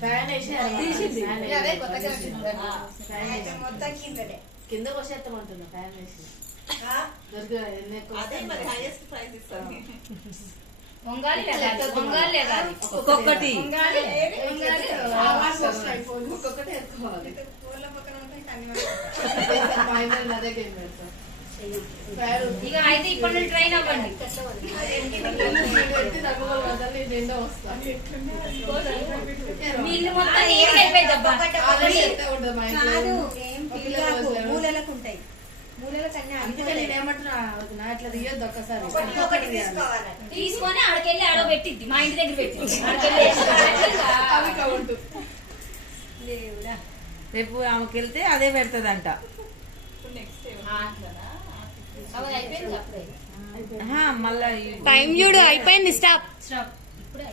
Fan వేసి కిందకు వచ్చేస్తామంటున్నా fan వేసి ఒక్కొక్కటి ఇక అయితే ఇప్పుడు ట్రైన్ అవ్వండి. నీళ్ళు మొత్తం మూలలకు ఉంటాయి. మూలల కన్నా ఏమంటున్నా ఇట్లా తీయొద్దు ఒక్కసారి తీసుకొని ఆడకెళ్ళి ఆడ పెట్టిద్ది. మా ఇంటి దగ్గర పెట్టింది. రేపు ఆమెకి వెళ్తే అదే పెడతదంట. అయిపోయింది అప్పుడే. మళ్ళా టైం చూడు అయిపోయింది. స్టాప్. ఇప్పుడే